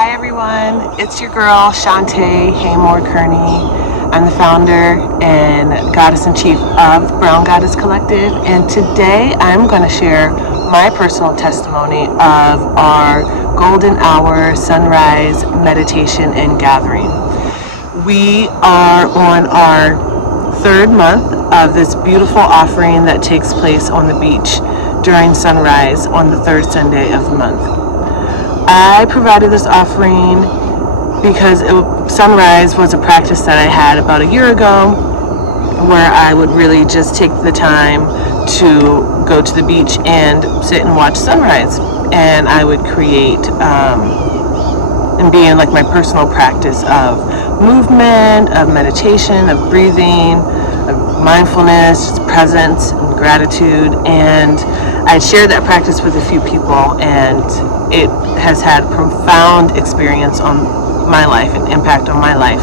Hi everyone, it's your girl Shantae Haymore Kearney. I'm the founder and goddess in chief of Brown Goddess Collective, and today I'm going to share my personal testimony of our golden hour sunrise meditation and gathering. We are on our third month of this beautiful offering that takes place on the beach during sunrise on the third Sunday of the month. I provided this offering because sunrise was a practice that I had about a year ago, where I would really just take the time to go to the beach and sit and watch sunrise, and I would create and be in like my personal practice of movement, of meditation, of breathing, of mindfulness, presence, and gratitude. And I shared that practice with a few people, and it has had profound experience on my life and impact on my life.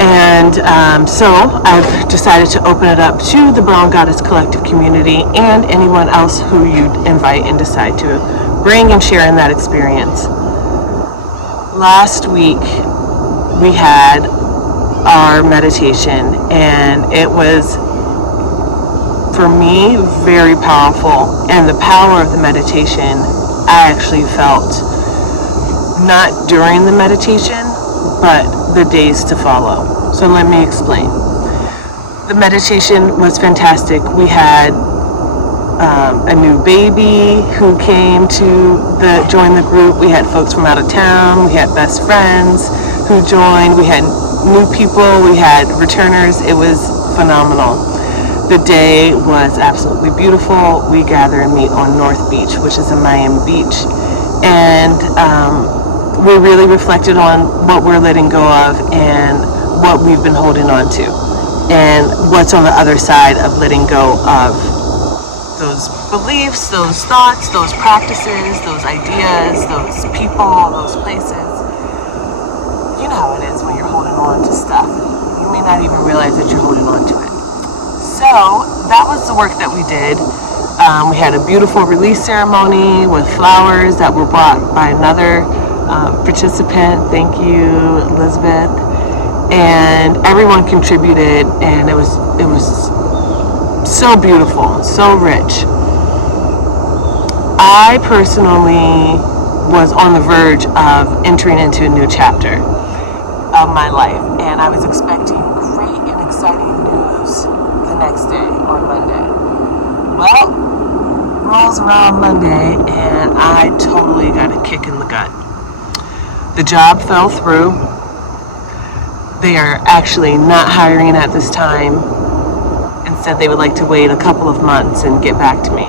And so I've decided to open it up to the Brown Goddess Collective community and anyone else who you invite and decide to bring and share in that experience. Last week we had our meditation, and it was, for me, very powerful. And the power of the meditation I actually felt not during the meditation, but the days to follow. So let me explain. The meditation was fantastic. We had a new baby who came to join the group. We had folks from out of town. We had best friends who joined. We had new people. We had returners. It was phenomenal. The day was absolutely beautiful. We gather and meet on North Beach, which is a Miami beach. And we really reflected on what we're letting go of and what we've been holding on to, and what's on the other side of letting go of those beliefs, those thoughts, those practices, those ideas, those people, those places. You know how it is when you're holding on to stuff. You may not even realize that you're holding on to it. So that was the work that we did. We had a beautiful release ceremony with flowers that were brought by another participant. Thank you, Elizabeth. And everyone contributed, and it was so beautiful, so rich. I personally was on the verge of entering into a new chapter of my life, and I was expecting great and exciting news the next day on Monday. Well, rolls around Monday, and I totally got a kick in the gut. The job fell through. They are actually not hiring at this time, and said they would like to wait a couple of months and get back to me.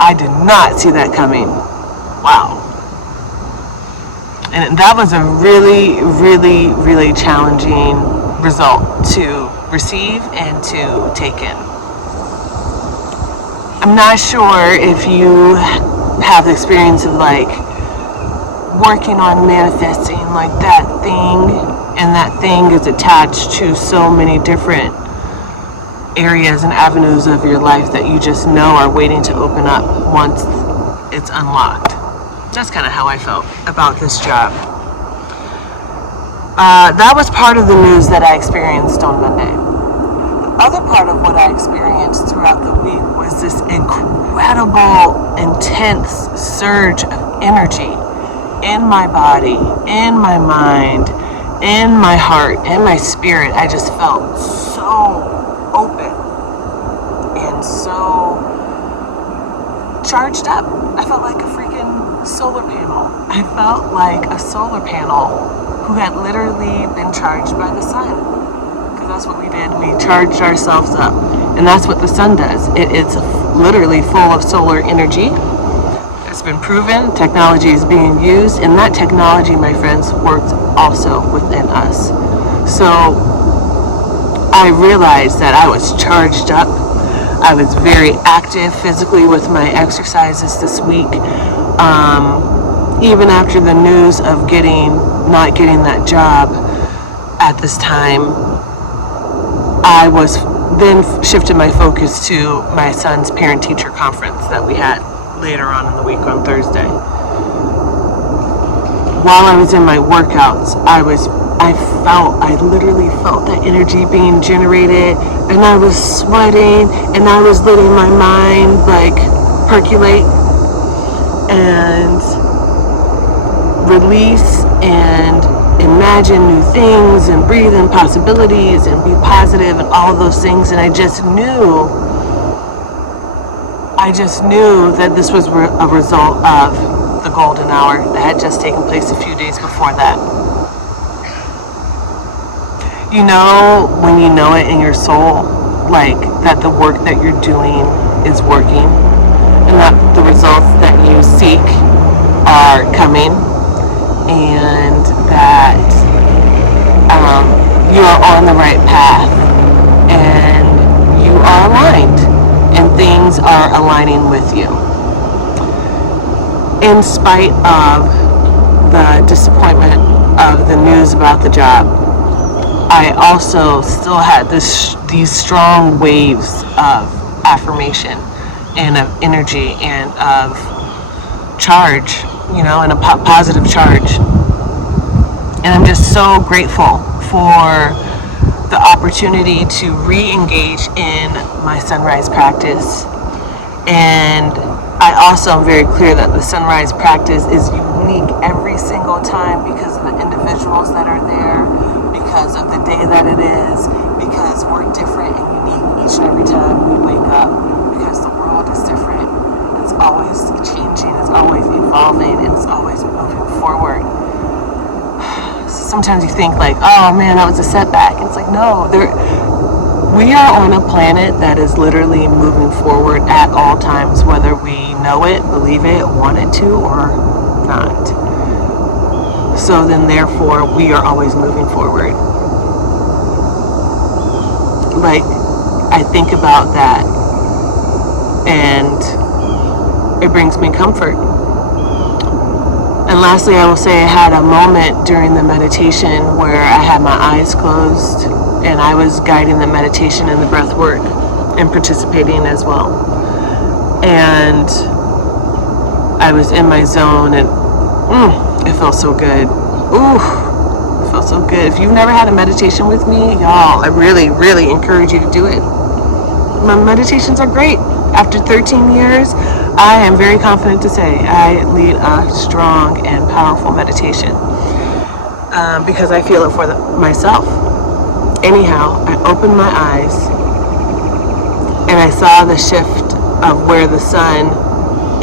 I did not see that coming. Wow. And that was a really, really, really challenging result to receive and to take in. I'm not sure if you have the experience of like working on manifesting like that thing, and that thing is attached to so many different areas and avenues of your life that you just know are waiting to open up once it's unlocked. That's kind of how I felt about this job. That was part of the news that I experienced on Monday. The other part of what I experienced throughout the week was this incredible, intense surge of energy in my body, in my mind, in my heart, in my spirit. I just felt so open and so charged up. I felt like a freaking solar panel. I felt like a solar panel who had literally been charged by the sun. Because that's what we did. We charged ourselves up. And that's what the sun does. It's literally full of solar energy. It's been proven. Technology is being used. And that technology, my friends, works also within us. So I realized that I was charged up. I was very active physically with my exercises this week. Even after the news of not getting that job at this time, I was then shifted my focus to my son's parent-teacher conference that we had later on in the week on Thursday. While I was in my workouts, I literally felt that energy being generated, and I was sweating, and I was letting my mind like percolate and release and imagine new things and breathe in possibilities and be positive and all of those things. And I just knew that this was a result of the golden hour that had just taken place a few days before that. You know, when you know it in your soul, like that the work that you're doing is working and that the results that you seek are coming, and that you are on the right path and you are aligned and things are aligning with you. In spite of the disappointment of the news about the job, I also still had these strong waves of affirmation and of energy and of charge, and a positive charge. And I'm just so grateful for the opportunity to re-engage in my sunrise practice. And I also am very clear that the sunrise practice is unique every single time because of the individuals that are there, because of the day that it is, because we're different and unique each and every time we wake up, because the world is different. It's always changing, it's always evolving, and it's always moving forward. Sometimes you think like, oh man, that was a setback. It's like, no, we are on a planet that is literally moving forward at all times, whether we know it, believe it, want it to, or not. So then therefore, we are always moving forward. Like, I think about that and it brings me comfort. And lastly, I will say I had a moment during the meditation where I had my eyes closed and I was guiding the meditation and the breath work and participating as well. And I was in my zone and it felt so good. Ooh, it felt so good. If you've never had a meditation with me, y'all, I really, really encourage you to do it. My meditations are great. After 13 years, I am very confident to say I lead a strong and powerful meditation because I feel it for myself. Anyhow, I opened my eyes and I saw the shift of where the sun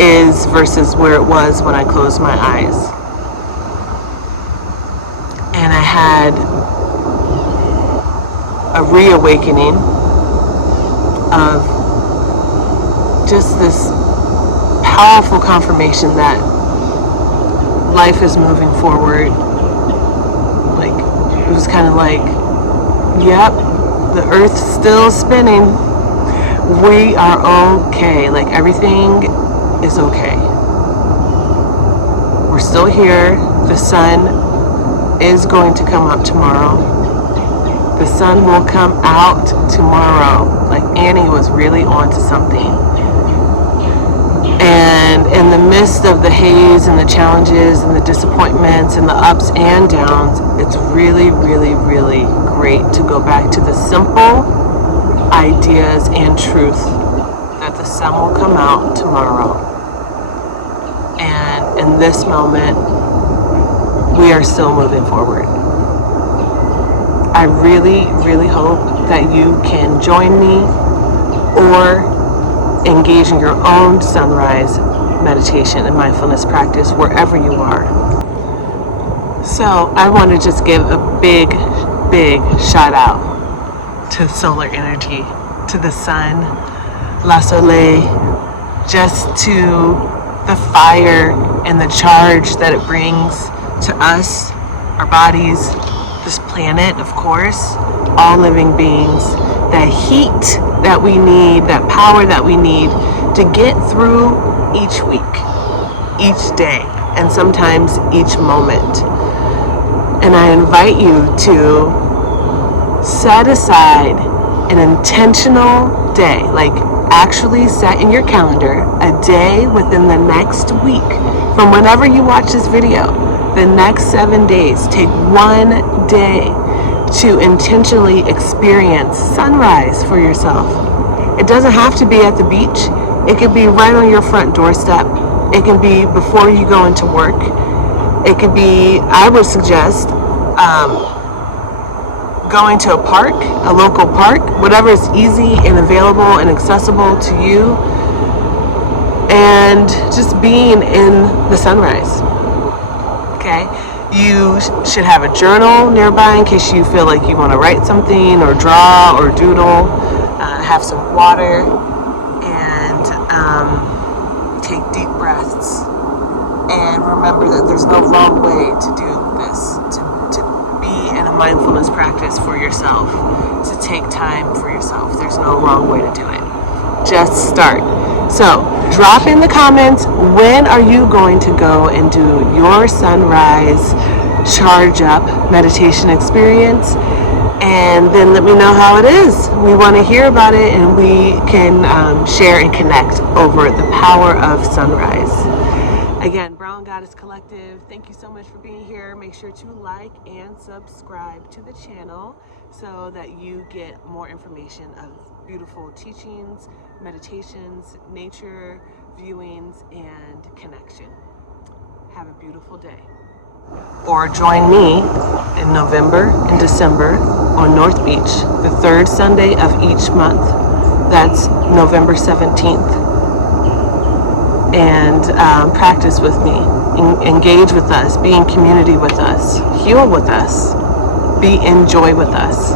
is versus where it was when I closed my eyes. And I had a reawakening of just this powerful confirmation that life is moving forward. Like, it was kind of like, yep, the earth's still spinning. We are okay. Like, everything is okay. We're still here. The sun is going to come up tomorrow. The sun will come out tomorrow. Like, Annie was really onto something. And in the midst of the haze and the challenges and the disappointments and the ups and downs, it's really, really, really great to go back to the simple ideas and truth that the sun will come out tomorrow. And in this moment, we are still moving forward. I really, really hope that you can join me or engage in your own sunrise meditation and mindfulness practice wherever you are. So I want to just give a big, big shout out to solar energy, to the sun, La Soleil, just to the fire and the charge that it brings to us, our bodies, this planet, of course, all living beings, that heat that we need, that power that we need to get through each week, each day, and sometimes each moment. And I invite you to set aside an intentional day, like actually set in your calendar a day within the next week from whenever you watch this video. The next 7 days, take one day to intentionally experience sunrise for yourself. It doesn't have to be at the beach. It could be right on your front doorstep. It can be before you go into work. It could be, I would suggest, going to a park, a local park, whatever is easy and available and accessible to you, and just being in the sunrise. Okay? You should have a journal nearby in case you feel like you want to write something or draw or doodle. Have some water and take deep breaths. And remember that there's no wrong way to do this, to be in a mindfulness practice for yourself, to take time for yourself. There's no wrong way to do it. Just start. So drop in the comments, when are you going to go and do your sunrise charge up meditation experience? And then let me know how it is. We want to hear about it, and we can share and connect over the power of sunrise. Again, Brown Goddess Collective, thank you so much for being here. Make sure to like and subscribe to the channel so that you get more information of beautiful teachings, meditations, nature viewings, and connection. Have a beautiful day. Or join me in November and December on North Beach, the third Sunday of each month. That's November 17th. And practice with me, engage with us, be in community with us, heal with us, be in joy with us.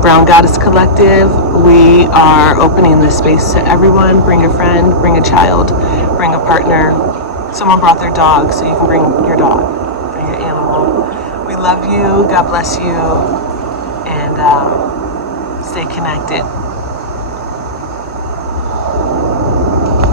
Brown Goddess Collective, we are opening this space to everyone. Bring a friend, bring a child, bring a partner. Someone brought their dog, so you can bring your dog. We love you, God bless you, and stay connected.